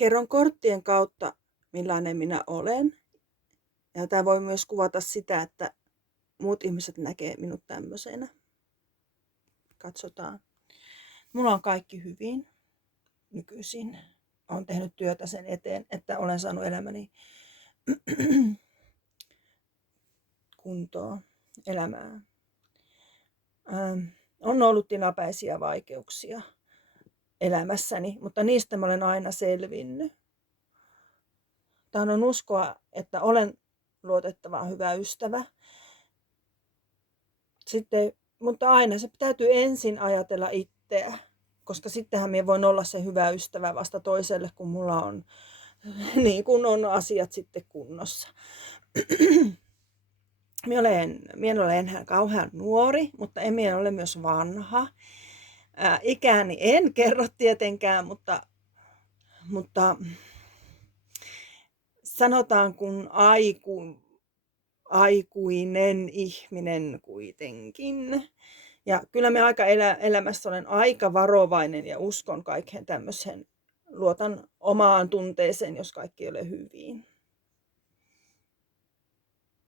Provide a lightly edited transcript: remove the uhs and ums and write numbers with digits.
kerron korttien kautta, millainen minä olen. Ja tämä voi myös kuvata sitä, että muut ihmiset näkee minut tämmöisenä. Katsotaan. Mulla on kaikki hyvin nykyisin. Olen tehnyt työtä sen eteen, että olen saanut elämäni kuntoon, elämää. On ollut tilapäisiä vaikeuksia elämässäni, mutta niistä mä olen aina selvinnyt. Tahdon uskoa, että olen luotettava hyvä ystävä. Mutta aina se täytyy ensin ajatella itseä, koska sittenhän minä voin olla se hyvä ystävä vasta toiselle, kun mulla on, niin kun on asiat sitten kunnossa. Minä olen enää kauhean nuori, mutta en ole myös vanha. Ikääni en kerro tietenkään, mutta sanotaan kun aikuinen ihminen kuitenkin. Ja kyllä me elämässä olen aika varovainen ja uskon kaikkeen tämmöiseen. Luotan omaan tunteeseen, jos kaikki ei ole hyvin.